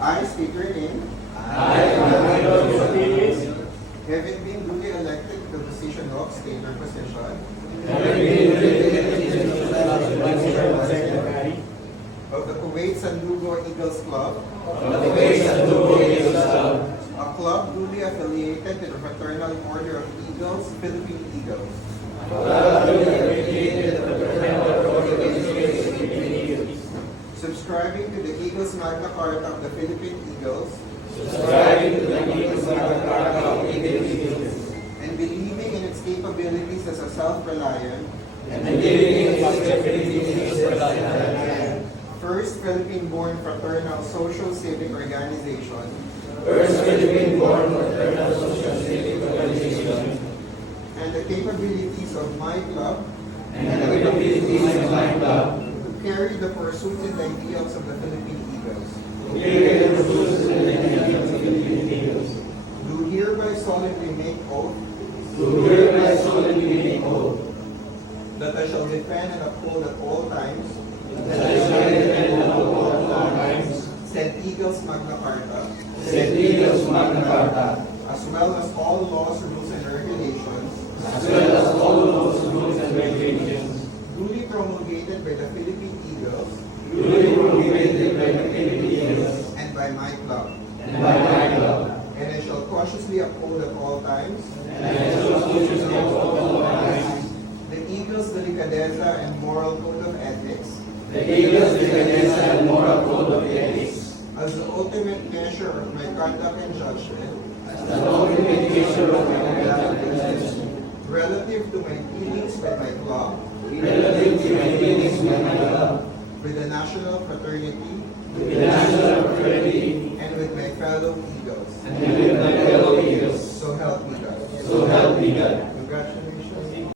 I state your name. I, Emmanuel Sotiris, Having been duly elected to the position of state requisition having been elected to the Secretary of the Kuwait Sandugo Eagles Club, of the Kuwait Sandugo Eagles Club, a club duly affiliated to the Fraternal Order of Eagles, Philippine Eagles, subscribing to the Eagles Magna Carta of the Philippine Eagles, subscribing to the Eagles Magna Carta of the Eagles, and believing in its capabilities as a self-reliant, and believing in its capabilities as a first Philippine-born fraternal social civic organization, first Philippine-born fraternal social civic organization, and the capabilities of my club and the capabilities of my club to carry the pursuits and ideals of the Philippine Eagles. to carry the pursuits and ideals of the Philippine Eagles, Do hereby solemnly make oath to hereby solemnly make oath that I shall defend and uphold at all times that I shall defend and uphold at all times said Eagles Magna Carta, said Eagles Magna Carta, as well as all laws, rules, and regulations as well as all laws, rules, and regulations duly promulgated by the Philippine Eagles duly promulgated by the Philippine Eagles and by my club, and by my club, and I shall cautiously uphold at all times and I shall cautiously uphold at all times the Eagles' delicadeza and moral code of ethics the Eagles' delicadeza and moral code of ethics as the ultimate measure of my conduct and judgment as the ultimate measure of my conduct and judgment relative to my dealings with my club, relative to my dealings with my club, with the national fraternity, with the national fraternity, and with my fellow Eagles. and with my fellow Eagles. So help me God. So help me God.